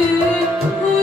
you.